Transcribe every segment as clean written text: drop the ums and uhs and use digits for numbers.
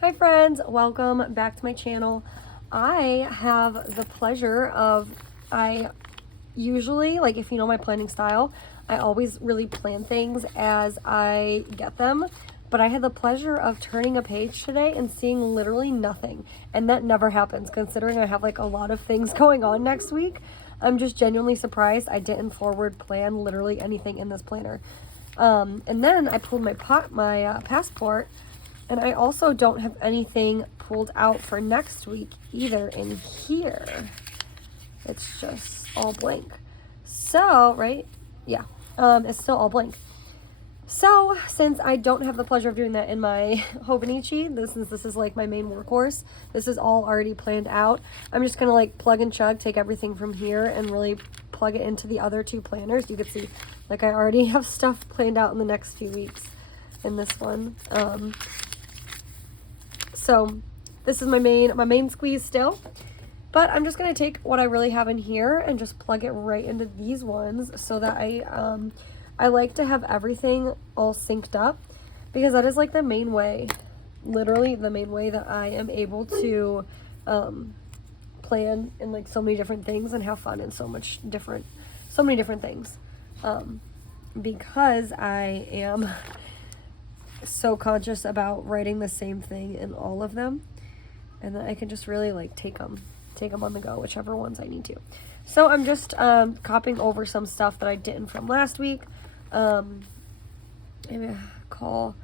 Hi friends, welcome back to my channel. I have the pleasure of, I usually, like if you know my planning style, I always really plan things as I get them, but I had the pleasure of turning a page today and seeing literally nothing, and that never happens considering I have like a lot of things going on next week. I'm just genuinely surprised I didn't forward plan literally anything in this planner. And then I pulled my passport, and I also don't have anything pulled out for next week either in here. It's just all blank. So, right? Yeah. It's still all blank. So, since I don't have the pleasure of doing that in my Hobonichi, this is like my main workhorse, this is all already planned out. I'm just going to like plug and chug, take everything from here and really plug it into the other two planners. You can see, like, I already have stuff planned out in the next few weeks in this one. So this is my main squeeze still, but I'm just going to take what I really have in here and just plug it right into these ones so that I like to have everything all synced up, because that is like the main way, literally the main way that I am able to plan in like so many different things and have fun in so many different things, because I am so conscious about writing the same thing in all of them, and then I can just really like take them on the go, whichever ones I need to. So I'm just copying over some stuff that I didn't from last week. I'm gonna call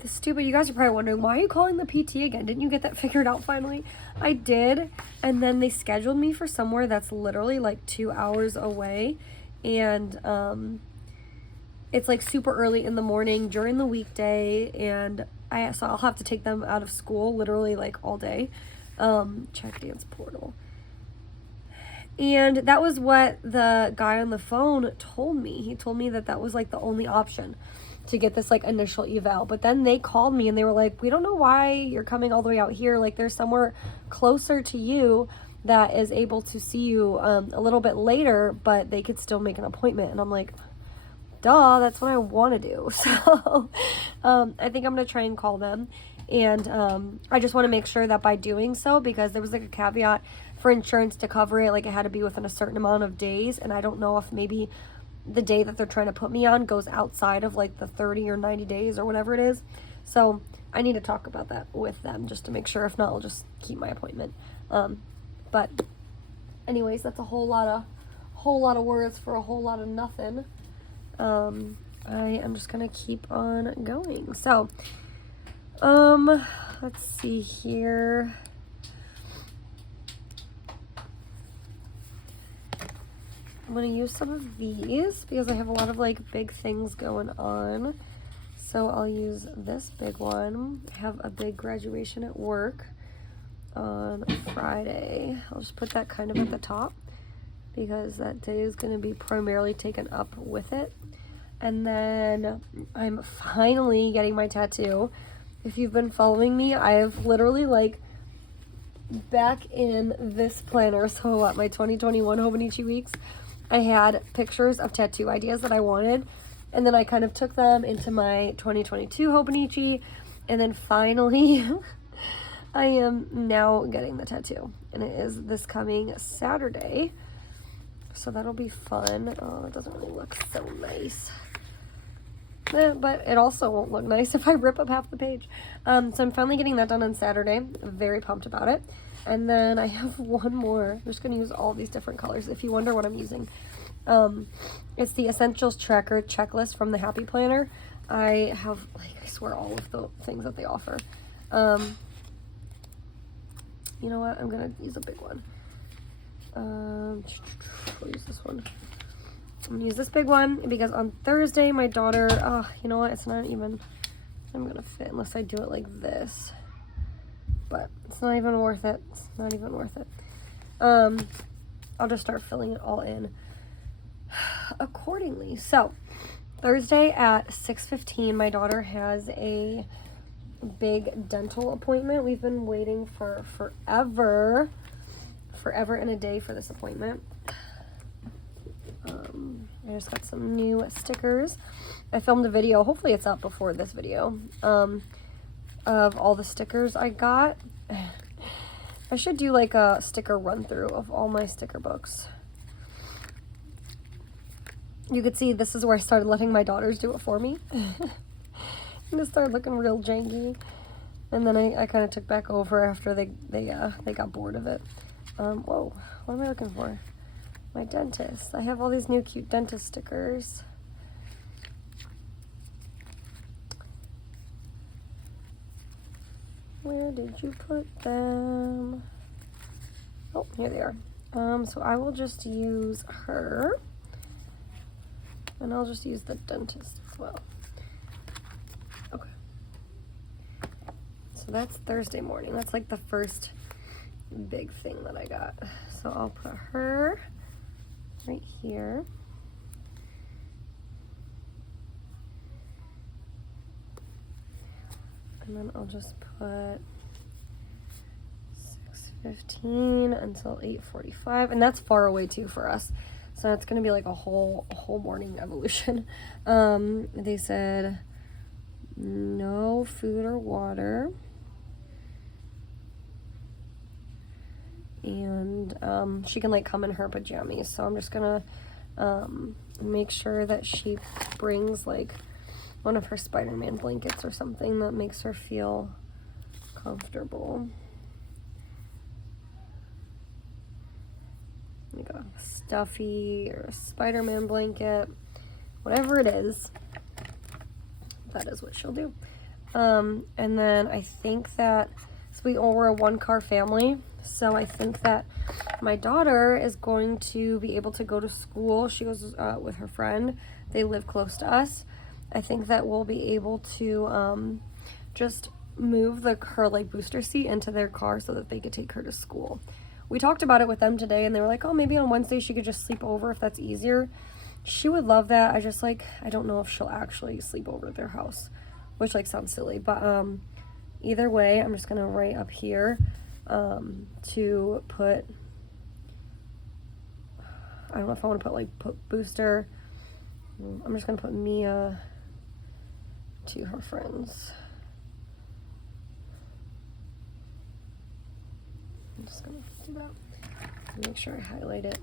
the stupid, you guys are probably wondering, why are you calling the PT again? Didn't you get that figured out finally? I did, and then they scheduled me for somewhere that's literally like 2 hours away, and it's like super early in the morning during the weekday, and so I'll have to take them out of school literally like all day. Check dance portal. And that was what the guy on the phone told me. He told me that that was like the only option to get this like initial eval. But then they called me and they were like, we don't know why you're coming all the way out here. Like, there's somewhere closer to you that is able to see you a little bit later, but they could still make an appointment. And I'm like, duh, that's what I want to do. So I think I'm going to try and call them. And I just want to make sure that by doing so, because there was like a caveat for insurance to cover it, like it had to be within a certain amount of days. And I don't know if maybe the day that they're trying to put me on goes outside of like the 30 or 90 days or whatever it is. So I need to talk about that with them just to make sure. If not, I'll just keep my appointment. But anyways, that's a whole lot of words for a whole lot of nothing. I am just gonna keep on going. So let's see here. I'm gonna use some of these because I have a lot of like big things going on. So I'll use this big one. I have a big graduation at work on Friday. I'll just put that kind of at the top because that day is going to be primarily taken up with it. And then I'm finally getting my tattoo. If you've been following me, I've literally like back in this planner, so at my 2021 Hobonichi weeks, I had pictures of tattoo ideas that I wanted, and then I kind of took them into my 2022 Hobonichi, and then finally I am now getting the tattoo, and it is this coming Saturday. So that'll be fun. Oh, it doesn't really look so nice. But it also won't look nice if I rip up half the page. So I'm finally getting that done on Saturday. I'm very pumped about it. And then I have one more. I'm just going to use all these different colors if you wonder what I'm using. It's the Essentials Tracker Checklist from the Happy Planner. I have, like, I swear, all of the things that they offer. You know what? I'm going to use a big one. I'll use this one. I'm gonna use this big one because on Thursday my daughter, you know what, it's not even, I'm gonna fit unless I do it like this, but it's not even worth it. It's not even worth it. I'll just start filling it all in accordingly. So Thursday at 6:15 my daughter has a big dental appointment. We've been waiting for forever and a day for this appointment. I just got some new stickers. I filmed a video, hopefully it's up before this video, of all the stickers I got. I should do like a sticker run through of all my sticker books. You could see this is where I started letting my daughters do it for me. And it started looking real janky. And then I kind of took back over after they got bored of it. Whoa, what am I looking for? My dentist. I have all these new cute dentist stickers. Where did you put them? Oh, here they are. So I will just use her. And I'll just use the dentist as well. Okay. So that's Thursday morning. That's like the first big thing that I got. So I'll put her right here. And then I'll just put 6:15 until 8:45. And that's far away too for us. So it's gonna be like a whole morning evolution. They said no food or water. And she can like come in her pajamas. So I'm just gonna make sure that she brings like one of her Spider-Man blankets or something that makes her feel comfortable. Like a stuffy or a Spider-Man blanket, whatever it is, that is what she'll do. And then I think that, so we're a one-car family, so I think that my daughter is going to be able to go to school. She goes with her friend. They live close to us. I think that we'll be able to just move her like booster seat into their car so that they could take her to school. We talked about it with them today, and they were like, oh, maybe on Wednesday she could just sleep over if that's easier. She would love that. I don't know if she'll actually sleep over at their house, which like sounds silly, but either way, I'm just gonna write up here to put, I don't know if I want to put booster. I'm just gonna put Mia to her friends. I'm just gonna do that. Make sure I highlight it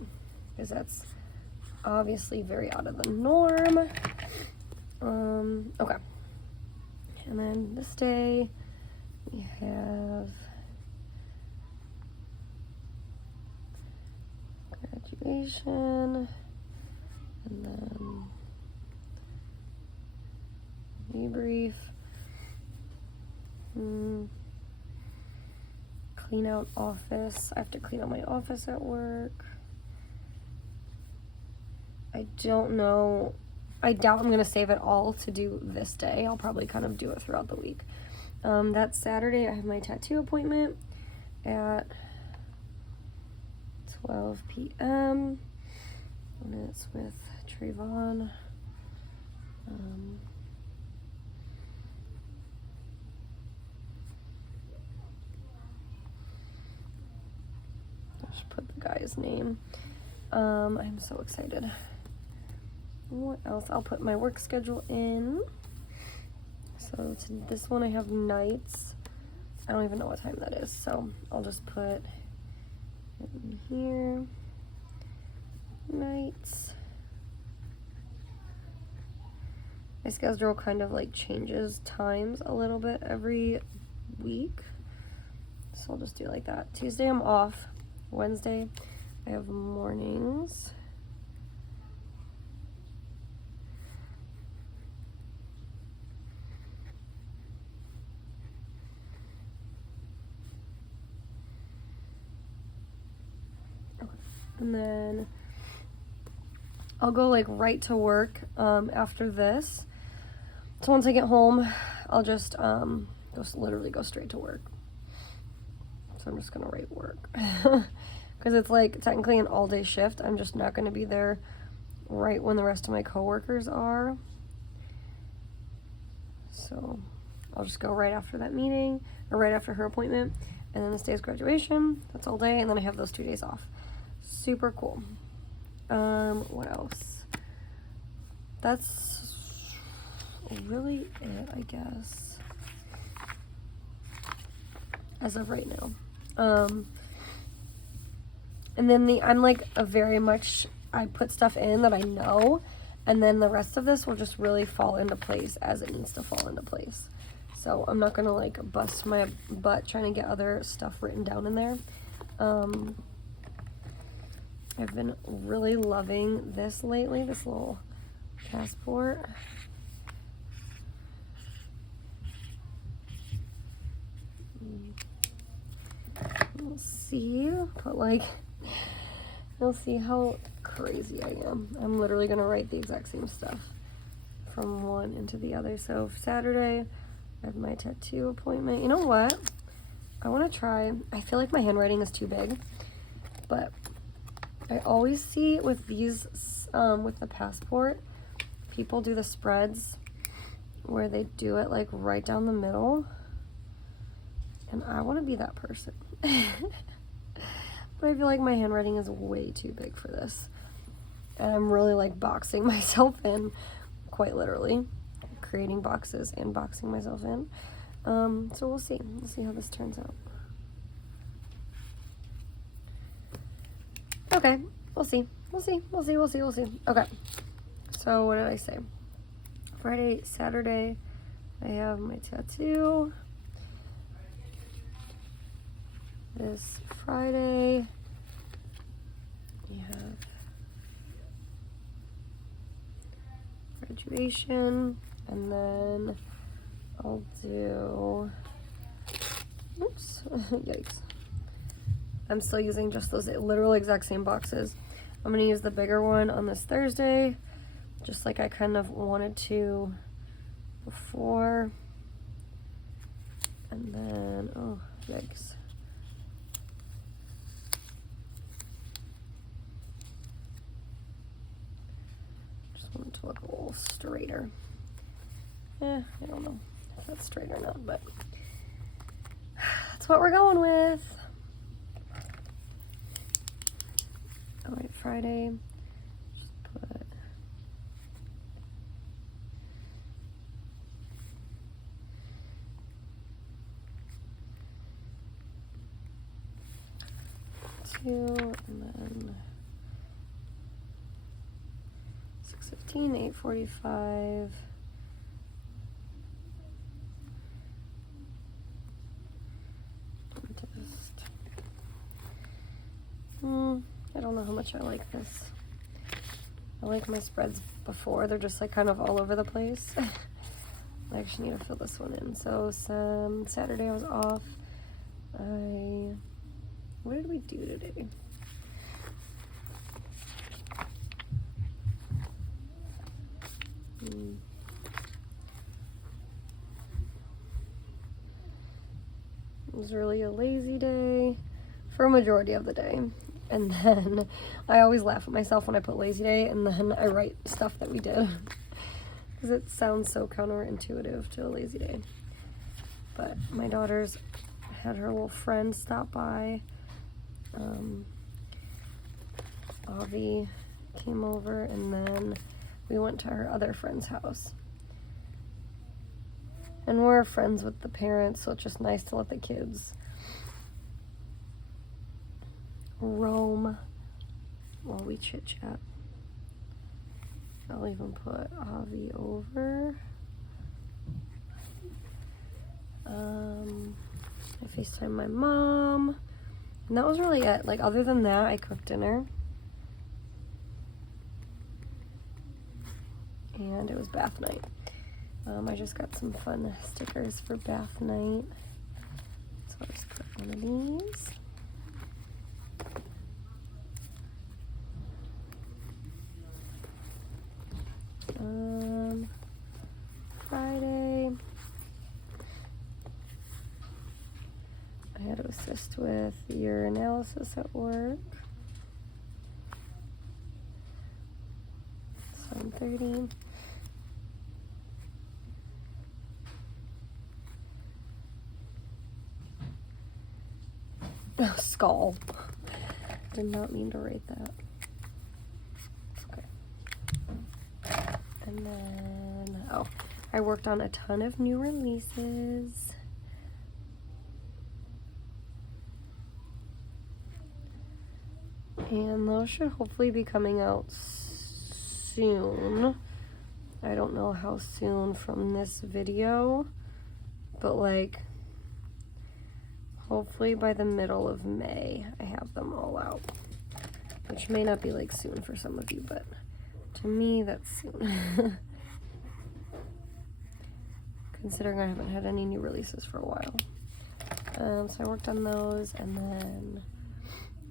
because that's obviously very out of the norm. Okay. And then this day we have graduation, and then debrief. Clean out office. I have to clean out my office at work. I don't know. I doubt I'm going to save it all to do this day. I'll probably kind of do it throughout the week. That Saturday I have my tattoo appointment at 12 p.m. and it's with Trayvon. Just put the guy's name. I'm so excited. What else? I'll put my work schedule in. So to this one I have nights. I don't even know what time that is, so I'll just put it in here. Nights. My schedule kind of like changes times a little bit every week. So I'll just do it like that. Tuesday I'm off. Wednesday I have mornings. Okay. And then I'll go like right to work after this. So once I get home, I'll just literally go straight to work. So I'm just gonna write work because it's like technically an all-day shift. I'm just not gonna be there right when the rest of my coworkers are. So I'll just go right after that meeting or right after her appointment, and then this day's graduation. That's all day, and then I have those 2 days off. Super cool. What else? That's really it, I guess. as of right now. And then I'm like a very much, I put stuff in that I know, and then the rest of this will just really fall into place as it needs to fall into place. So I'm not gonna like bust my butt trying to get other stuff written down in there. I've been really loving this lately, this little passport. We'll see, but like, you'll see how crazy I am. I'm literally gonna write the exact same stuff from one into the other. So Saturday, I have my tattoo appointment. You know what? I wanna try, I feel like my handwriting is too big, but I always see with these, with the passport, people do the spreads where they do it like right down the middle. And I want to be that person. But I feel like my handwriting is way too big for this. And I'm really like boxing myself in, quite literally. Creating boxes and boxing myself in. So we'll see. We'll see how this turns out. Okay, we'll see. We'll see. We'll see. We'll see. We'll see. Okay. So what did I say? Friday, Saturday, I have my tattoo. This Friday, we have graduation, and then I'll do, oops, yikes. I'm still using just those literal exact same boxes. I'm gonna use the bigger one on this Thursday, just like I kind of wanted to before. And then, oh, yikes. Want it to look a little straighter. I don't know if that's straight or not, but that's what we're going with. All right, Friday, just put two, and then 6:15, 8:45. I don't know how much I like this. I like my spreads before. They're just like kind of all over the place. I actually need to fill this one in. So Saturday I was off. What did we do today? It was really a lazy day for a majority of the day. And then I always laugh at myself when I put lazy day and then I write stuff that we did. Because it sounds so counterintuitive to a lazy day. But my daughter's had her little friend stop by. Avi came over and then we went to her other friend's house. And we're friends with the parents, so it's just nice to let the kids roam while we chit chat. I'll even put Avi over. I FaceTime my mom. And that was really it. Like, other than that, I cooked dinner. And it was bath night. I just got some fun stickers for bath night. So I'll just put one of these. Friday, I had to assist with your analysis at work. 7:30. Oh, skull. Did not mean to write that. Okay. And then, oh, I worked on a ton of new releases. And those should hopefully be coming out soon. I don't know how soon from this video, but like hopefully by the middle of May I have them all out, which may not be like soon for some of you, but to me that's soon. Considering I haven't had any new releases for a while. So I worked on those, and then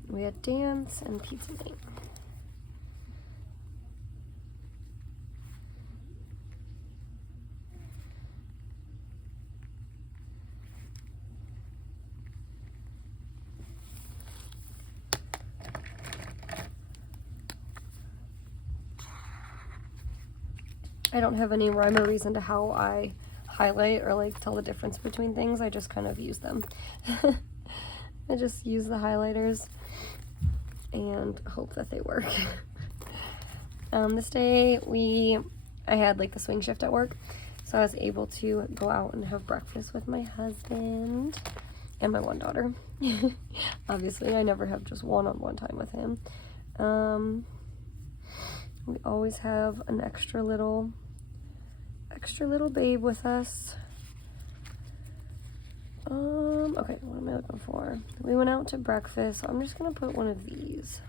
we had dance and pizza night. I don't have any rhyme or reason to how I highlight or like tell the difference between things. I just kind of use them. I just use the highlighters and hope that they work. This day I had like the swing shift at work, so I was able to go out and have breakfast with my husband and my one daughter. Obviously I never have just one-on-one time with him. We always have an extra little babe with us. Okay, what am I looking for? We went out to breakfast, so I'm just gonna put one of these.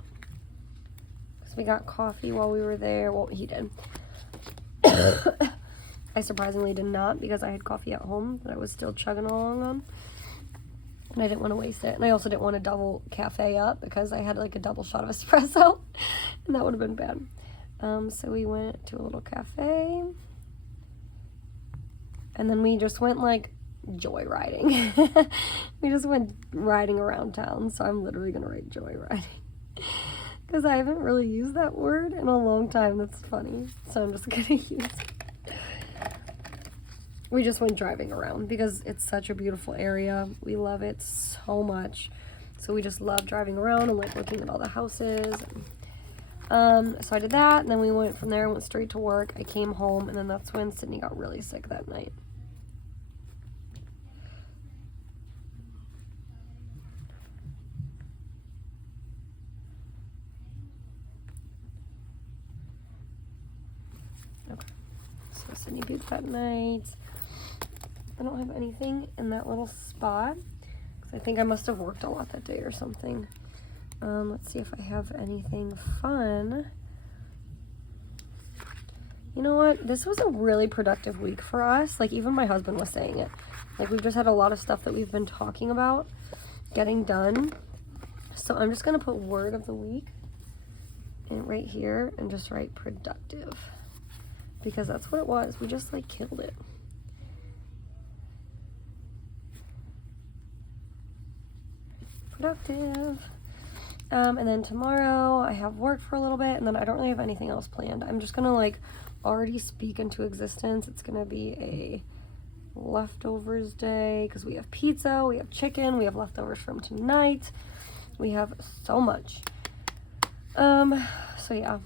Because we got coffee while we were there. Well, he did. I surprisingly did not, because I had coffee at home that I was still chugging along on. And I didn't want to waste it. And I also didn't want to double cafe up, because I had like a double shot of espresso. And that would have been bad. So we went to a little cafe. And then we just went like joyriding. We just went riding around town. So I'm literally going to write joyriding. Because I haven't really used that word in a long time. That's funny. So I'm just going to use it. We just went driving around because it's such a beautiful area. We love it so much. So we just love driving around and like looking at all the houses. So I did that, and then we went from there and went straight to work. I came home, and then that's when Sydney got really sick that night. Okay, so Sydney puked that night. I don't have anything in that little spot, because I think I must have worked a lot that day or something. Let's see if I have anything fun. You know what? This was a really productive week for us. Like, even my husband was saying it. Like, we've just had a lot of stuff that we've been talking about getting done. So I'm just going to put word of the week and right here and just write productive. Because that's what it was. We just, like, killed it. Productive. And then tomorrow I have work for a little bit, and then I don't really have anything else planned. I'm just gonna like already speak into existence. It's gonna be a leftovers day because we have pizza, we have chicken, we have leftovers from tonight. We have so much. So yeah,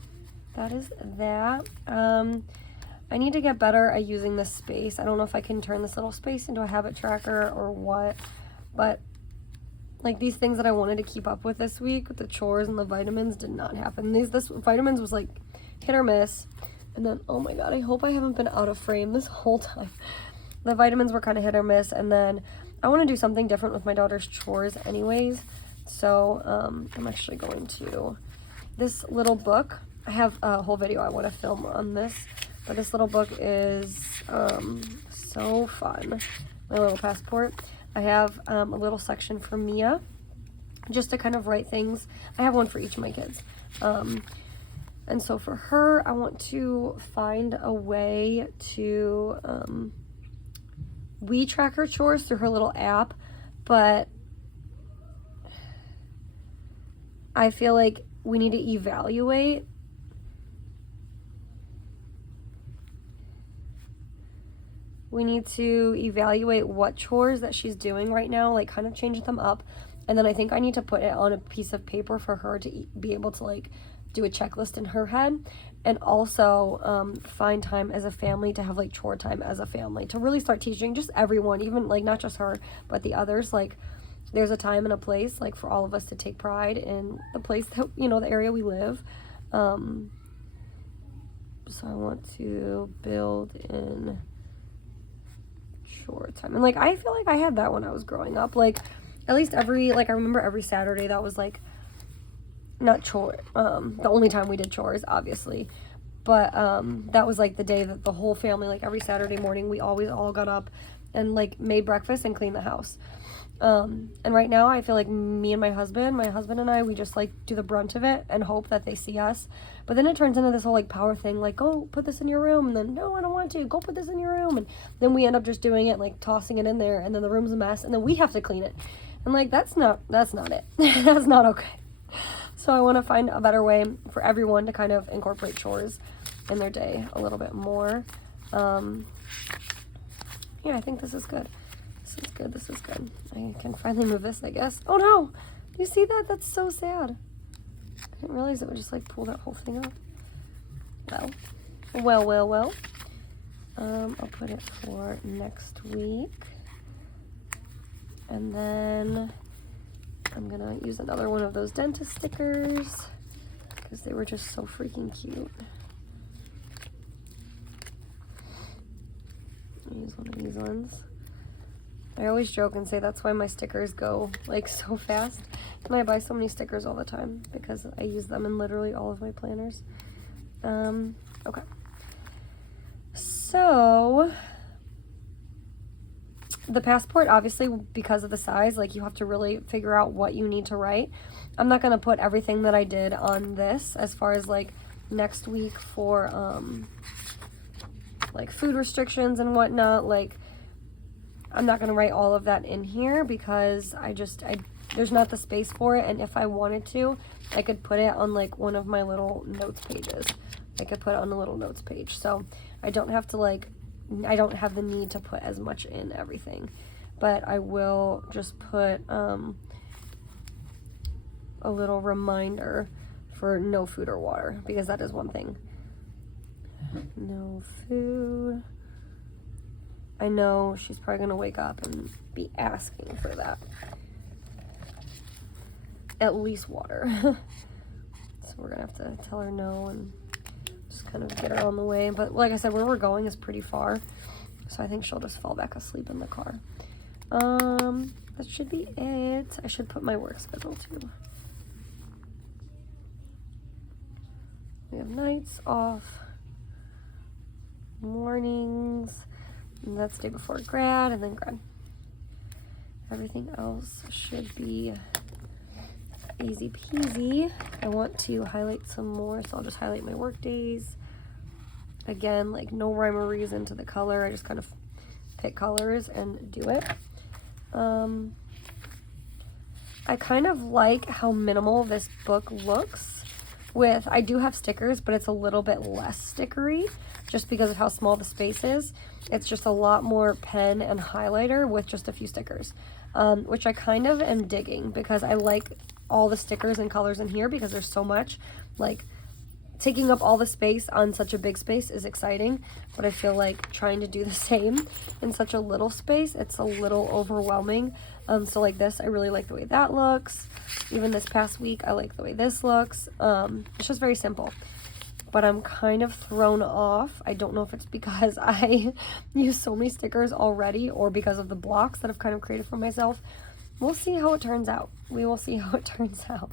that is that. I need to get better at using this space. I don't know if I can turn this little space into a habit tracker or what, but like these things that I wanted to keep up with this week with the chores and the vitamins did not happen. This vitamins was like hit or miss. And then, oh my God, I hope I haven't been out of frame this whole time. The vitamins were kind of hit or miss. And then I want to do something different with my daughter's chores anyways. So I'm actually going to, this little book, I have a whole video I want to film on this. But this little book is so fun. My little passport. I have a little section for Mia, just to kind of write things. I have one for each of my kids. And so for her, I want to find a way to, we track her chores through her little app, but I feel like we need to evaluate what chores that she's doing right now, like kind of change them up. And then I think I need to put it on a piece of paper for her to be able to like do a checklist in her head. And also find time as a family to have like chore time as a family to really start teaching just everyone, even like not just her, but the others, like there's a time and a place, like, for all of us to take pride in the place that, you know, the area we live. So I want to build in chore time. And, like, I feel like I had that when I was growing up. Like, at least I remember every Saturday that was, like, not chore, the only time we did chores, obviously. But, that was, like, the day that the whole family, like, every Saturday morning, we always all got up and, like, made breakfast and cleaned the house. And right now I feel like me and my husband and I, we just, like, do the brunt of it and hope that they see us. But then it turns into this whole, like, power thing, like, go put this in your room, and then, no, I don't want to, go put this in your room, and then we end up just doing it, like, tossing it in there, and then the room's a mess, and then we have to clean it. And, like, that's not it. That's not okay. So I want to find a better way for everyone to kind of incorporate chores in their day a little bit more. Yeah, I think this is good. This is good. I can finally move this, I guess. Oh no! Do you see that? That's so sad. I didn't realize it would just, like, pull that whole thing up. Well. I'll put it for next week. And then I'm gonna use another one of those dentist stickers because they were just so freaking cute. I'll use one of these ones. I always joke and say that's why my stickers go, like, so fast. And I buy so many stickers all the time because I use them in literally all of my planners. Okay. So, the passport, obviously, because of the size, like, you have to really figure out what you need to write. I'm not going to put everything that I did on this as far as, like, next week for, like, food restrictions and whatnot. Like, I'm not going to write all of that in here because there's not the space for it. And if I wanted to, I could put it on, like, one of my little notes pages. I could put it on the little notes page. So I don't have to, like, I don't have the need to put as much in everything. But I will just put a little reminder for no food or water, because that is one thing. No food. I know she's probably going to wake up and be asking for that. At least water. So we're going to have to tell her no and just kind of get her on the way. But like I said, where we're going is pretty far. So I think she'll just fall back asleep in the car. That should be it. I should put my work schedule too. We have nights off. Mornings. And that's day before grad, and then grad. Everything else should be easy peasy. I want to highlight some more, so I'll just highlight my work days. Again, like, no rhyme or reason to the color. I just kind of pick colors and do it. I kind of like how minimal this book looks. I do have stickers, but it's a little bit less stickery just because of how small the space is. It's just a lot more pen and highlighter with just a few stickers, which I kind of am digging because I like all the stickers and colors in here because there's so much. Like, taking up all the space on such a big space is exciting, but I feel like trying to do the same in such a little space, it's a little overwhelming. So like this, I really like the way that looks. Even this past week, I like the way this looks. It's just very simple. But I'm kind of thrown off. I don't know if it's because I use so many stickers already or because of the blocks that I've kind of created for myself. We'll see how it turns out. We will see how it turns out.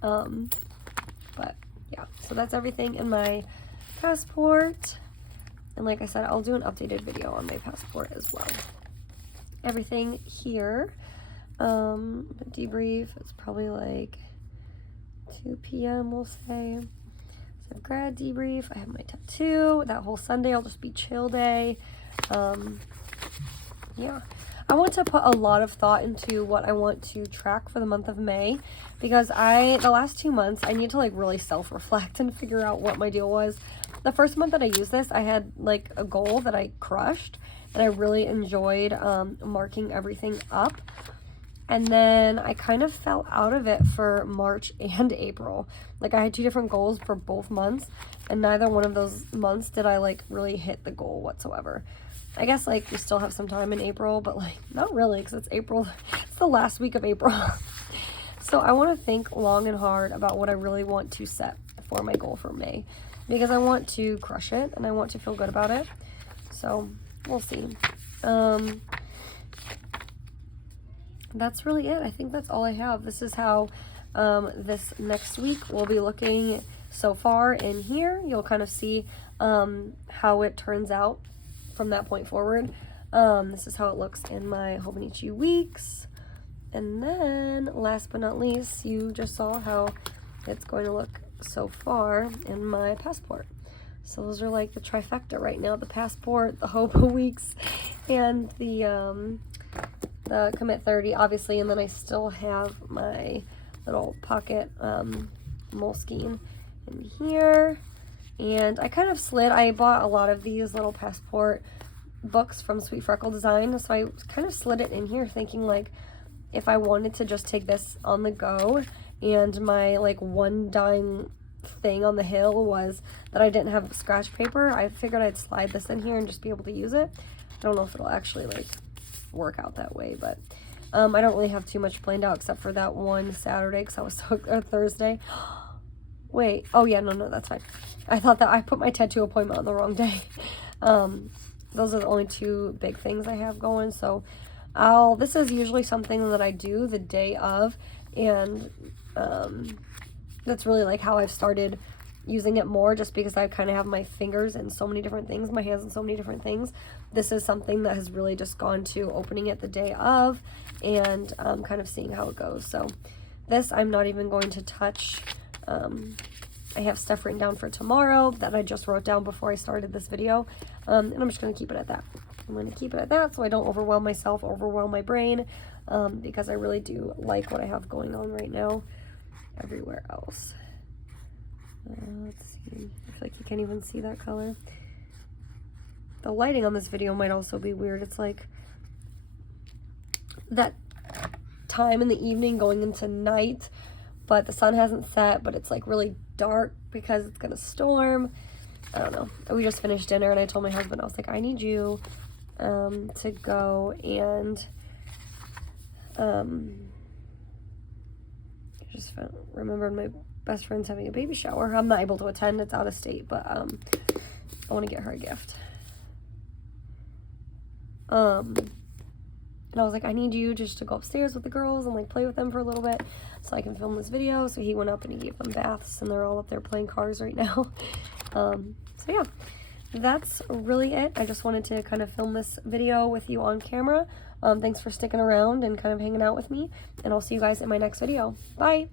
But yeah, so that's everything in my passport. And like I said, I'll do an updated video on my passport as well. Everything here. The debrief is probably like 2 p.m. we'll say. So grad debrief. I have my tattoo. That whole Sunday I'll just be chill day. Yeah. I want to put a lot of thought into what I want to track for the month of May, because the last 2 months, I need to like really self-reflect and figure out what my deal was. The first month that I used this, I had like a goal that I crushed, and I really enjoyed marking everything up. And then I kind of fell out of it for March and April. Like, I had 2 different goals for both months, and neither one of those months did I like really hit the goal whatsoever. I guess like we still have some time in April, but like not really, because it's April. It's the last week of April. So I want to think long and hard about what I really want to set for my goal for May, because I want to crush it and I want to feel good about it. So we'll see. That's really it. I think that's all I have. This is how this next week will be looking so far in here. You'll kind of see how it turns out from that point forward. This is how it looks in my Hobonichi weeks. And then last but not least, you just saw how it's going to look so far in my passport. So those are like the trifecta right now: the passport, the Hobo weeks, and the Commit30, obviously. And then I still have my little pocket Moleskine in here. And I kind of slid, I bought a lot of these little passport books from Sweet Freckle Design, so I kind of slid it in here thinking like if I wanted to just take this on the go, and my like one dying thing on the hill was that I didn't have scratch paper, I figured I'd slide this in here and just be able to use it. I don't know if it'll actually like work out that way, but I don't really have too much planned out except for that one Saturday, because I was so, or Thursday. Wait, oh yeah, no, that's fine. I thought that I put my tattoo appointment on the wrong day. Those are the only two big things I have going, so this is usually something that I do the day of, and that's really like how I've started using it more, just because I kind of have my fingers in so many different things, my hands in so many different things. This is something that has really just gone to opening it the day of and kind of seeing how it goes. So this I'm not even going to touch. I have stuff written down for tomorrow that I just wrote down before I started this video, and I'm just going to keep it at that. I'm going to keep it at that so I don't overwhelm myself, overwhelm my brain, because I really do like what I have going on right now everywhere else. Let's see. I feel like you can't even see that color. The lighting on this video might also be weird. It's like that time in the evening going into night, but the sun hasn't set, but it's like really dark because it's gonna storm. I don't know. We just finished dinner and I told my husband, I was like, I need you to go and I just remembered my best friend's having a baby shower. I'm not able to attend, it's out of state, but I want to get her a gift. And I was like, I need you just to go upstairs with the girls and like play with them for a little bit so I can film this video. So he went up and he gave them baths and they're all up there playing cars right now. So yeah, that's really it. I just wanted to kind of film this video with you on camera. Thanks for sticking around and kind of hanging out with me, and I'll see you guys in my next video. Bye.